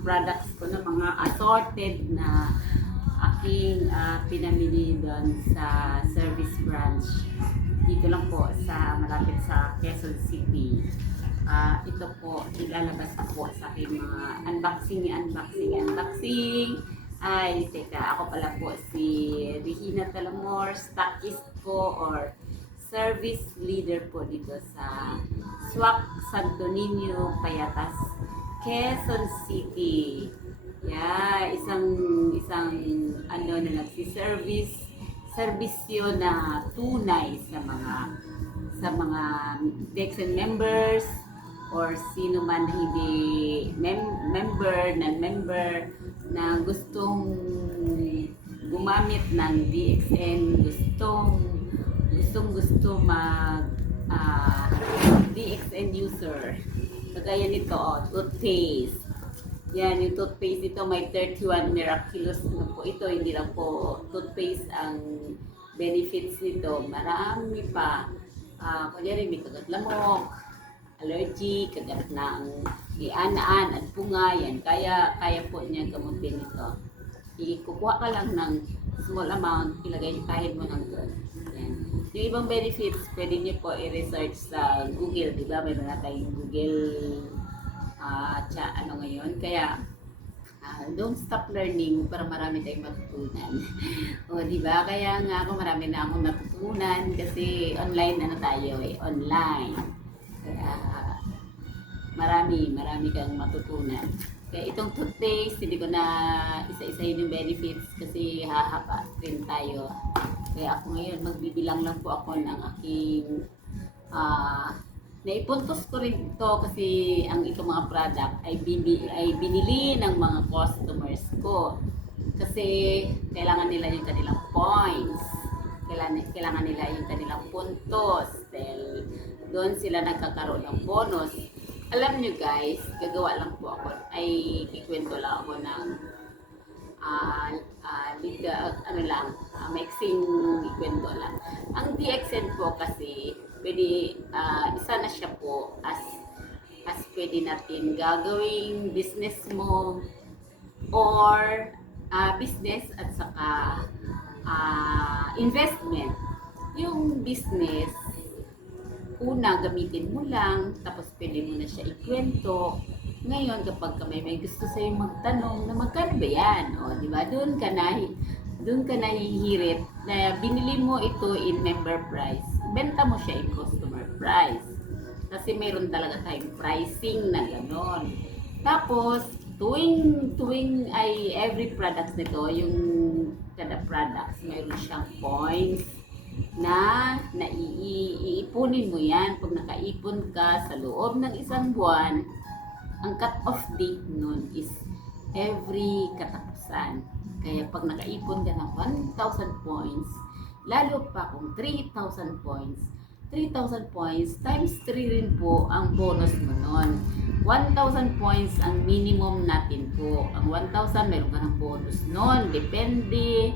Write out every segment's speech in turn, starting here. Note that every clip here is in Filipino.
products ko na mga assorted na aking pinamili doon sa service branch. Dito lang po sa malapit sa Quezon City. Ito po, ilalabas ko po sa aking mga unboxing. Ay, teka, ako pala po si Regina Talamor, stockist po or service leader po dito sa SWAC Santo Niño, Payatas, Quezon City. Yeah, isang ano na serbisyo na tunay sa mga DXN members or sino man na hindi non-member na gustong gumamit ng DXN, gusto mag DXN user. Kagaya nito, toothpaste. Yan, yung toothpaste ito may 31 miraculous na po ito. Hindi lang po toothpaste ang benefits nito. Marami pa. Kunyari may kagat lamok, allergy, kagat ng ianaan at punga. Yan, kaya po niya gamutin ito. Kukuha ka lang ng small amount, ilagay kahit mo ng doon. Yan. Yung ibang benefits, pwede niyo po i-research sa Google. Diba? Meron na tayong Google ngayon. Kaya, don't stop learning para marami tayong matutunan. O, diba? Kaya nga ako marami na akong natutunan kasi online tayo online. Kaya, marami kang matutunan. Kaya itong toothpaste, hindi ko na isa-isahin yung benefits kasi hahaba rin tayo. Kaya ako ngayon, magbibilang lang po ako ng aking naipuntos ko rin ito kasi ang itong mga product ay binili ng mga customers ko. Kasi kailangan nila yung kanilang points. Kailangan nila yung kanilang puntos. Dahil doon sila nagkakaroon ng bonus. Alam nyo guys, gagawa lang po ako, kikwento lang ako ng mixing ikwento lang. Ang DXN po kasi, pwede, isa na siya po as pwede natin gagawing business mo or business at saka investment. Yung business, una, gamitin mo lang, tapos pwede mo na siya ikwento. Ngayon, kapag may gusto sa'yo magtanong na magkano ba yan? O, di ba? Doon ka nahihirit na binili mo ito in member price. Benta mo siya in customer price. Kasi mayroon talaga tayong pricing na gano'n. Tapos, tuwing ay every product nito, yung kada products, mayroon siyang points na iipunin mo yan. Pag nakaipon ka sa loob ng isang buwan, ang cut-off date nun is every katapusan. Kaya pag nakaipon ka ng 1,000 points, lalo pa kung 3,000 points, 3,000 points times 3 rin po ang bonus mo nun. 1,000 points ang minimum natin po. Ang 1,000 meron ka ng bonus nun. Depende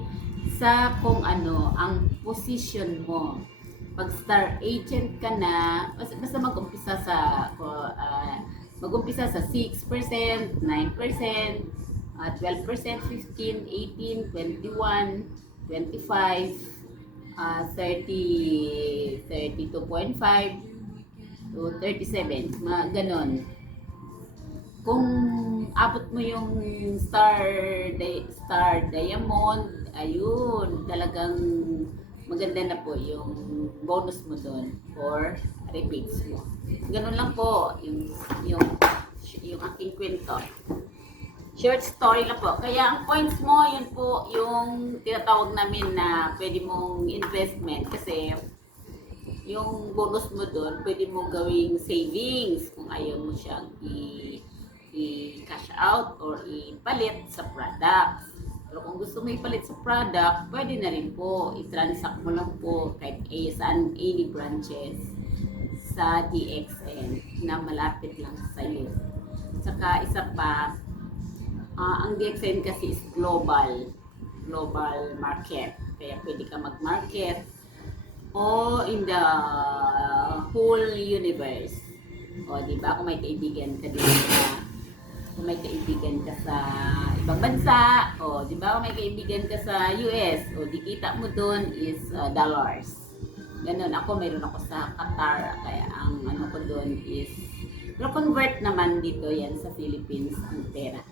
sa kung ano ang position mo. Pag star agent ka na, basta mag-umpisa sa 6%, 9%, 12%, 15, 18, 21, 25, 30, 32.5 to 37, mga ganon. Kung abot mo yung star diamond, ayun, talagang maganda na po yung bonus mo doon or repeats mo. Ganun lang po yung aking kwento. Short story lang po. Kaya ang points mo, yun po yung tinatawag namin na pwede mong investment kasi yung bonus mo doon, pwede mo gawing savings kung ayaw mo siyang i-cash out or ipalit sa products. Pero kung gusto mo ipalit sa product, pwede na rin po. I-transact mo lang po kahit any branches sa DXN na malapit lang sa iyo. Saka isa pa, ang DXN kasi is global market. Kaya pwede ka mag-market o in the whole universe. O, di ba? Kung may kaibigan ka din kung may kaibigan ka sa ibang bansa, o di ba may kaibigan ka sa US, o di kita mo doon is dollars. Ganun, mayroon ako sa Qatar, kaya ang ano ko doon is, pero convert naman dito yan sa Philippines ang pera.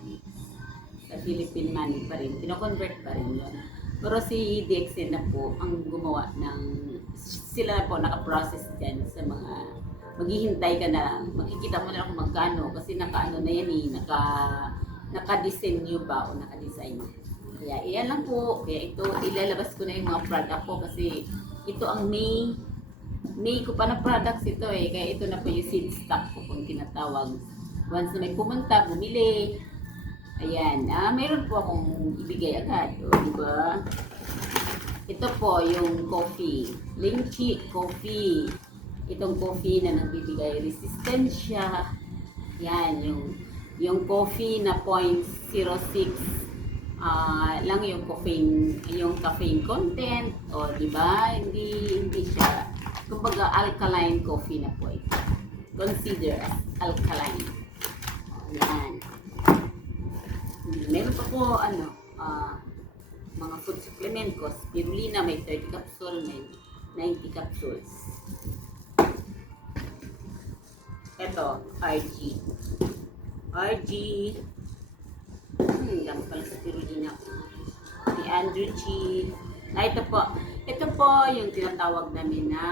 Sa Philippine money pa rin, kino-convert pa rin yun. Pero si DXN na po ang gumawa ng, sila na po naka-process dyan sa mga, maghihintay ka na lang, makikita mo na lang kung magkano, kasi naka-ano na yan eh, naka-design ba o naka-design. Kaya iyan lang po, kaya ito, ilalabas ko na yung mga product ko kasi ito ang May ko pa na products ito eh, kaya ito na po yung seed stock ko kung tinatawag. Once na may pumunta, bumili, ayan, mayroon po akong ibigay agad, o diba? Ito po yung coffee, Lychee coffee. Itong coffee na nagbibigay resistensya. Yan, yung coffee na 0.06 lang yung caffeine content, o di ba? Hindi siya, kumbaga alkaline coffee na po ito. Consider as alkaline. Yan. Meron pa po mga food supplement ko. Spirulina, may 30 capsule, may 90 capsules. Ito, RG. Dami pala sa spirulina. Si Andrew G. Ito po yung tinatawag namin na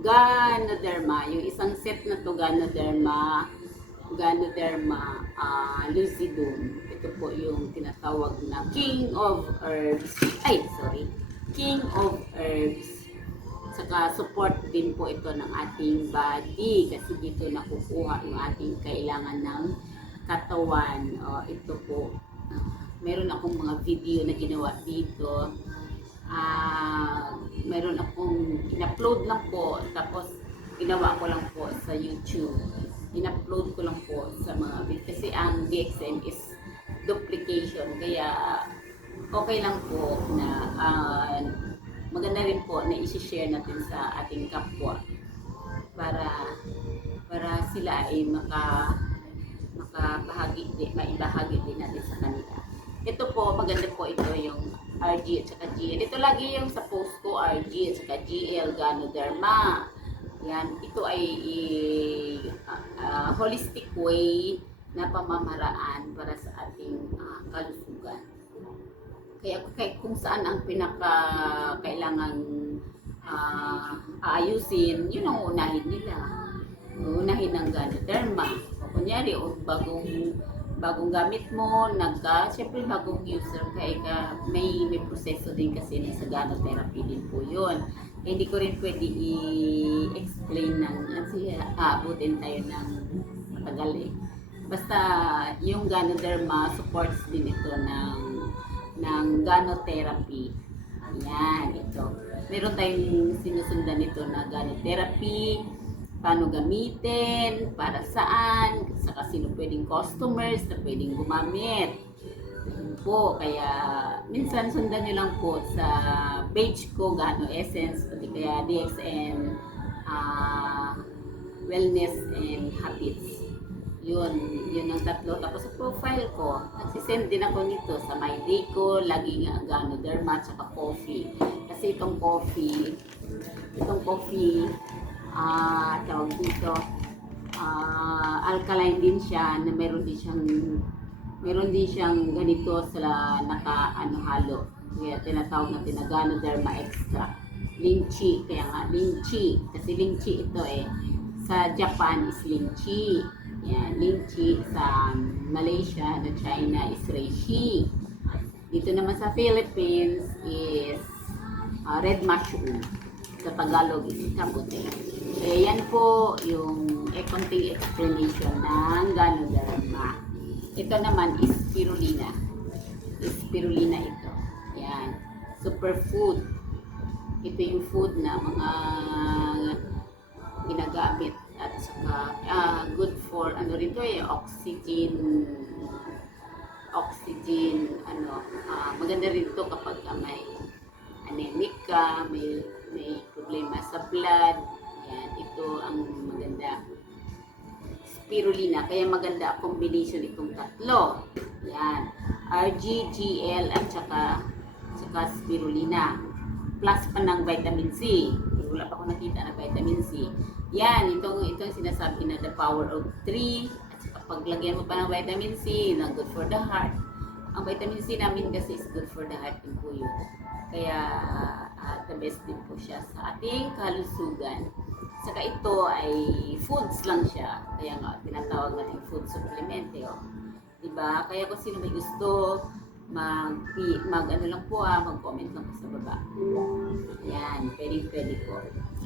Ganoderma. Yung isang set na to, Ganoderma lucidum. Ito po yung tinatawag na King of Herbs. King of Herbs. Saka support din po ito ng ating body kasi dito nakukuha yung ating kailangan ng katawan. Ito po. Meron akong mga video na ginawa dito. Meron akong in-upload lang po, tapos ginawa ko lang po sa YouTube. In-upload ko lang po sa mga video kasi ang DXN is duplication, kaya okay lang po na maganda rin po na i-share natin sa ating kapwa para sila ay maibahagi din natin sa kanila. Ito po, maganda po ito yung RG at saka GL. Ito lagi yung sa post ko, RG at saka GL Ganoderma. Yan, ito ay holistic way na pamamaraan para sa ating kalusugan. Kaya kung saan ang kailangan aayusin, yun ang unahin nila. Unahin ng Ganoderma. Kunyari, bagong gamit mo, syempre bagong user ka, may proseso din kasi sa Ganotherapy din po yun. Hindi ko rin pwede i-explain kasi aabutin tayo ng matagal eh. Basta yung Ganoderma supports din ito ng Ganotherapy. Ayan, ito. Meron tayong sinusundan ito na Ganotherapy, paano gamitin, para saan, saka sino pwedeng customers na pwedeng gumamit. Yun po, kaya minsan sundan nyo lang po sa page ko, Gano Essence, pati kaya DXN Wellness and Habits. Yun ang tatlo. Tapos sa profile ko, nagsisend din ako nito sa My Day ko, lagi nga Ganoderma at saka coffee. Kasi itong coffee, tawag dito, alkaline din siya, na meron din siyang ganito sa halo. Kaya tinatawag natin na Ganoderma extract. Lychee, kaya nga Lychee, kasi Lychee ito eh. Sa Japan is Lychee. Yan, Lychee. Sa Malaysia, na China is Reishi. Dito naman sa Philippines is red mushroom. Sa Tagalog is kamote. Yan po yung konting explanation ng Ganoderma. Ito naman is spirulina. Spirulina ito. Yan. Superfood. Ito yung food na mga ginagamit at saka good for rin to eh, oxygen maganda rin to kapag may anemic ka, may problema sa blood. Yan, ito ang maganda. spirulina. Kaya maganda ang combination itong tatlo. Yan. RG, GL, at saka spirulina. Plus pa ng vitamin C. Wala pa ako nakita na vitamin C. Yan, itong sinasabi na the power of 3. At saka paglagyan mo pa ng vitamin C, na good for the heart. Ang vitamin C namin kasi is good for the heart din po yun. Kaya the best din po siya sa ating kalusugan. Saka ito ay foods lang siya. Kaya nga, tinatawag natin food supplement. Diba? Kaya kung sino may gusto, ano lang po mag-comment lang po sa baba. Yan, pwede po.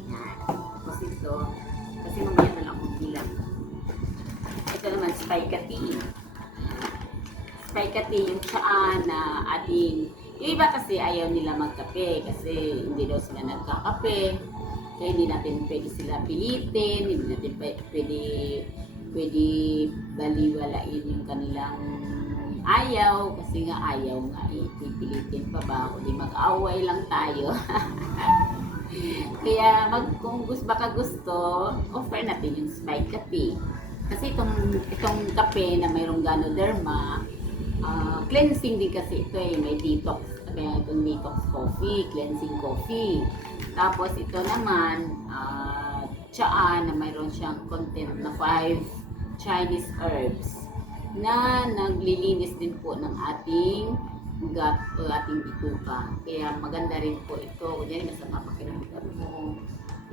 Yan. Tapos ito, kasi mamaya na lang akong bilang. Ito naman, spica tea. Spica tea, yung tsaa na ating, yung iba kasi ayaw nila magkape kasi hindi daw sila nagkakape. Kaya hindi natin pwede sila pilitin, hindi natin pwede baliwalain yung kanilang ayaw, kasi nga ayaw nga pipilitin pa ba ako, di mag-away lang tayo. Kaya kung baka gusto, offer natin yung spica tea. Kasi itong kape na mayroong Ganoderma, cleansing din kasi ito may detox. Kaya itong detox coffee, cleansing coffee. Tapos ito naman, tsaa na mayroon siyang content na 5 Chinese herbs na naglilinis din po ng ating gut o ating bituka. Kaya maganda rin po ito. Kunyari masama pakiramdam mo.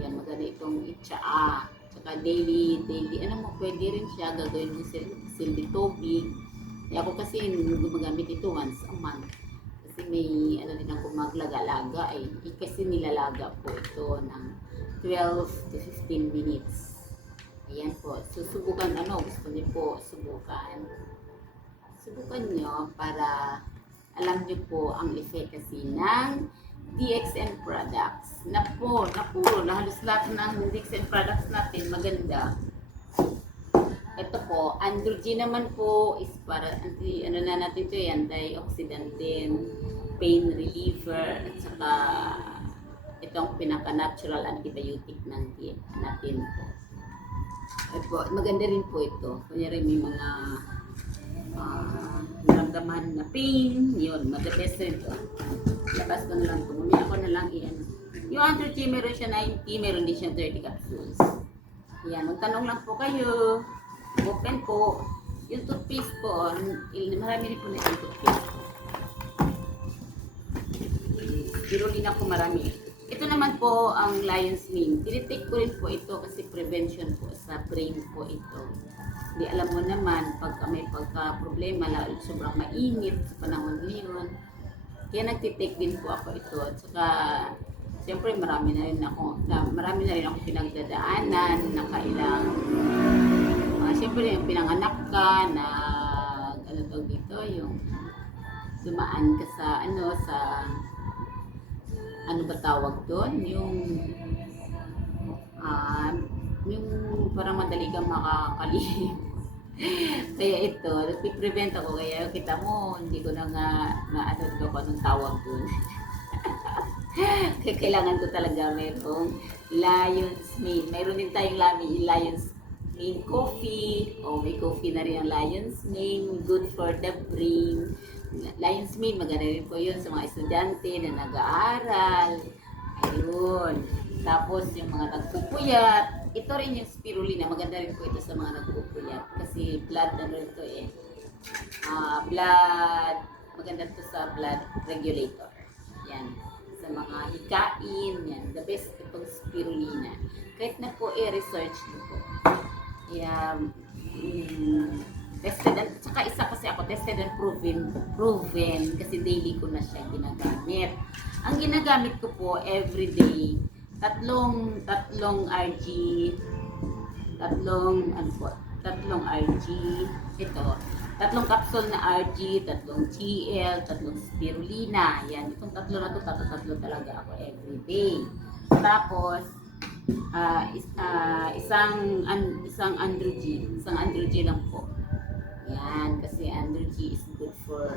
Yan, maganda itong tsaa. Tsaka daily, ano mo, pwede rin siya gagawin mo silbi tubig. Kaya ako kasi gumagamit ito once a month. Kasi may ano din ako maglaga-laga kasi nilalaga po ito ng 12 to 15 minutes. Ayan po. Susubukan gusto niyo po subukan. Subukan nyo para alam niyo po ang effect kasi ng DXN products. Na halos lahat ng DXN products natin maganda. Ito po, Androgen naman po is para natin ito antioxidant din, pain reliever, at saka itong pinaka-natural antibiotic natin po. At po, maganda rin po ito. Kunyari may mga naramdaman na pain, yun, the best rin ito. Labas ko na lang ito. Mamaya ako na lang yung Androgen meron siya 90, meron din siya 30 capsules. Yan, magtanong lang po kayo. Open po. Yung toothpaste po, marami rin po na yung toothpaste. Spirulina po marami. Ito naman po ang Lion's Mane. Tinitake ko rin po ito kasi prevention po sa brain po ito. Hindi alam mo naman, pagka may pagka-problema, sobrang mainit sa panahon ngayon. Kaya nagtitake din po ako ito. At saka, siyempre marami na rin ako pinagdadaanan, nakailang siyempre yung pinanganak ka na dito, yung dumaan ka sa ano ba tawag doon, yung parang madali kang makakalim. Kaya ito, nagpiprevent ako, kaya kita mo, hindi ko na ko anong tawag doon. Kaya kailangan ko talaga mayroong Lion's Mane. Mayroon din tayong Lion's Mane coffee. May coffee na rin ang Lion's Mane. Good for the brain. Lion's Mane, maganda rin po yun sa mga estudyante na nag-aaral. Ayun. Tapos yung mga nagpupuyat. Ito rin yung spirulina. Maganda rin po ito sa mga nagpupuyat. Kasi blood na rin ito blood. Maganda ito sa blood regulator. Yan. Sa mga hikain. Yan. The best itong spirulina. Kahit na po research nyo po. Kaya, tested, at saka isa kasi ako, tested and proven, kasi daily ko na siya ginagamit. Ang ginagamit ko po, everyday, tatlong RG, tatlong RG, ito, tatlong capsule na RG, tatlong GL, tatlong spirulina, yan, itong tatlo na to, tatlo talaga ako everyday. Tapos, isang Androgen lang po. Yan, kasi Androgen is good for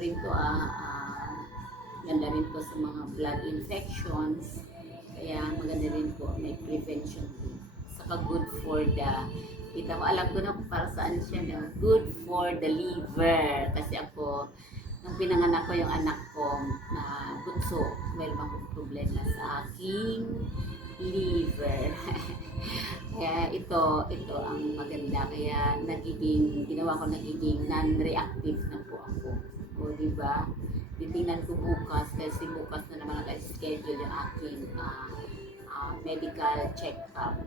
rin to ganda rin to sa mga blood infections. Kaya maganda rin po, may prevention din. Saka saka good for the, kita mo, alam ko na kung para saan siya, no? Good for the liver. Kasi ako, nung pinanganak ko yung anak ko na bunso, meron akong problema sa aking liver. Kaya ito ang maganda. Kaya ginawa ko nagiging non-reactive na po ako. O, diba? Titingnan ko bukas, kasi bukas na naman naka-schedule yung aking medical check-up.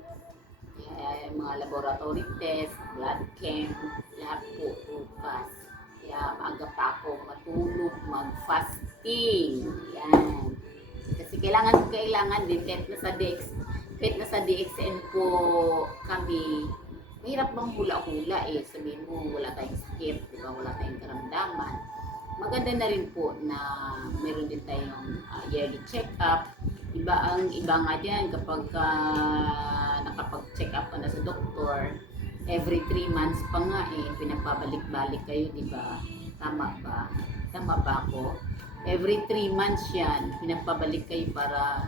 Kaya yung mga laboratory test, blood chem, lahat po bukas. Kaya maaga pa ako matulog, mag-fasting. Yan. Kasi kailangan din, kahit nasa DXN po kami, mahirap bang hula-hula eh. Sabihin mo, wala tayong sakit, diba? Wala tayong karamdaman. Maganda na rin po na meron din tayong yearly check-up. Iba nga dyan kapag nakapag-check up ka na sa doktor, every 3 months pa nga eh, pinapabalik-balik kayo, di ba? Tama ba? Tama ba ako? Every 3 months yan, pinapabalik kayo para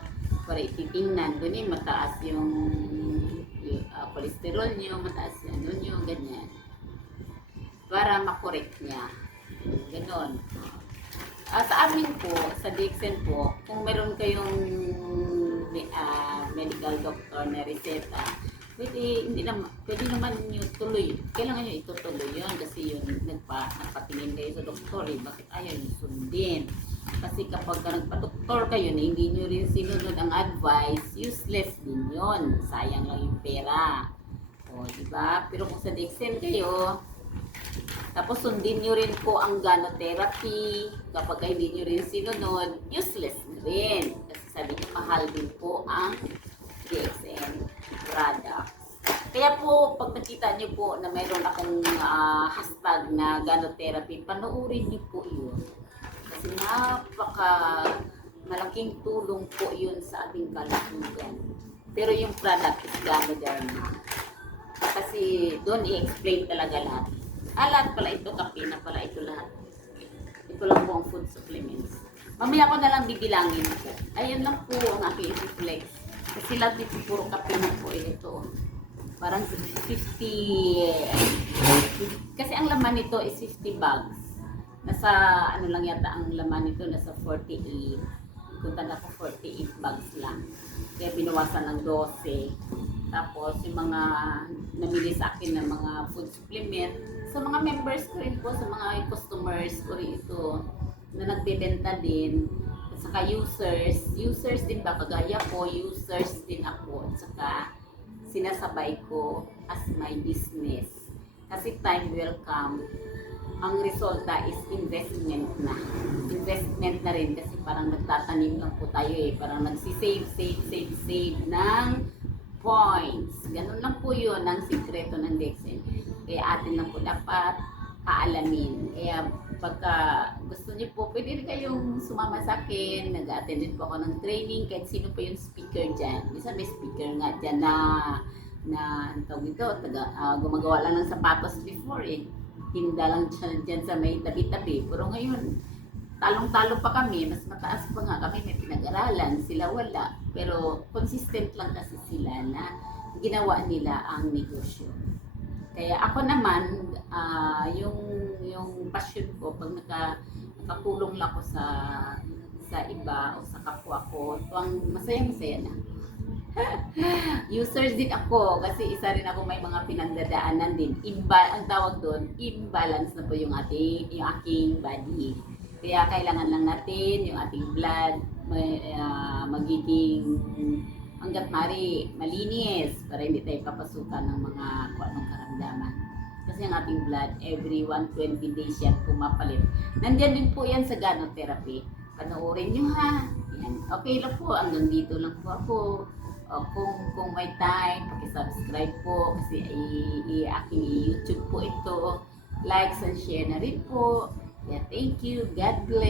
ititingnan. Doon eh, mataas yung cholesterol nyo, mataas yung ano nyo, ganyan. Para makorek niya. Ganon. Sa amin po, sa Dixon po, kung meron kayong medical doctor na reseta, pwede naman nyo tuloy. Kailangan nyo itutuloy yun kasi yun nagpatingin kayo sa doktor eh. Bakit ayaw nyo sundin? Kasi kapag nagpa-doktor kayo na hindi nyo rin sinunod ang advice, useless din yun. Sayang lang yung pera. O, diba? Pero kung sa Dixon kayo, tapos sundin nyo rin po ang gynotherapy. Kapag hindi nyo rin sinunod, useless na rin. Kasi sabi nyo, mahal din po ang DXN products. Kaya po, pag nakita nyo po na mayroon akong hashtag na gynotherapy, panoorin nyo po yun. Kasi malaking tulong po yun sa ating kalusugan. Pero yung product is Ganoderma. Kasi doon i-explain talaga lahat. Lahat pala ito, kape na pala ito lahat. Ito lang po ang food supplements. Mamaya ko na lang bibilangin po. Ayan lang po ang aking flex. Kasi lahat dito puro kape na po ito. Parang 50. Kasi ang laman nito is 50 bags. Nasa ano lang yata ang laman nito, nasa 48. Kung tanda ko 48 bags lang. Kaya binawasan ng 12. Tapos yung mga namili sa akin ng mga food supplement, sa mga members ko rin po, sa mga customers ko rin ito na nagbebenta din, at saka users din ba, kagaya ko, users din ako, at saka sinasabay ko as my business. Kasi time will come, ang resulta is investment na. Investment na rin kasi parang nagtatanim lang po tayo eh, parang nagsisave ng points. Ganun lang po yun ang sikreto ng Dexen. Kaya atin lang po dapat paalamin. Kaya pagka gusto niyo po, pwede rin kayong sumama sa akin. Nag-attend din po ako ng training kahit sino pa yung speaker dyan. Minsan may speaker nga dyan na tawag ito, gumagawa lang ng sapatos before eh. Tinda lang dyan sa may tabi-tabi. Pero ngayon, talong-talo pa kami, mas mataas pa nga kami, may pinag-aralan, sila wala. Pero consistent lang kasi sila na ginawa nila ang negosyo. Kaya ako naman, yung passion ko, pag nakatulong lang ako sa iba o sa kapwa ko, tuwang masaya-masaya na. Users din ako kasi isa rin ako may mga pinagdadaanan din. Ang tawag doon, imbalance na po yung aking body. Kaya kailangan lang natin yung ating blood magiging hanggat mari malinis para hindi tayo papasukan ng mga kung anong karamdaman. Kasi ang ating blood, every 120 days yan pumapalit. Nandiyan din po yan sa gynotherapy. Panoorin nyo ha. Yan. Okay lang po, hanggang dito lang po ako. Kung may time, paki-subscribe po kasi aking YouTube po ito. Likes and share na rin po. Yeah, thank you. God bless.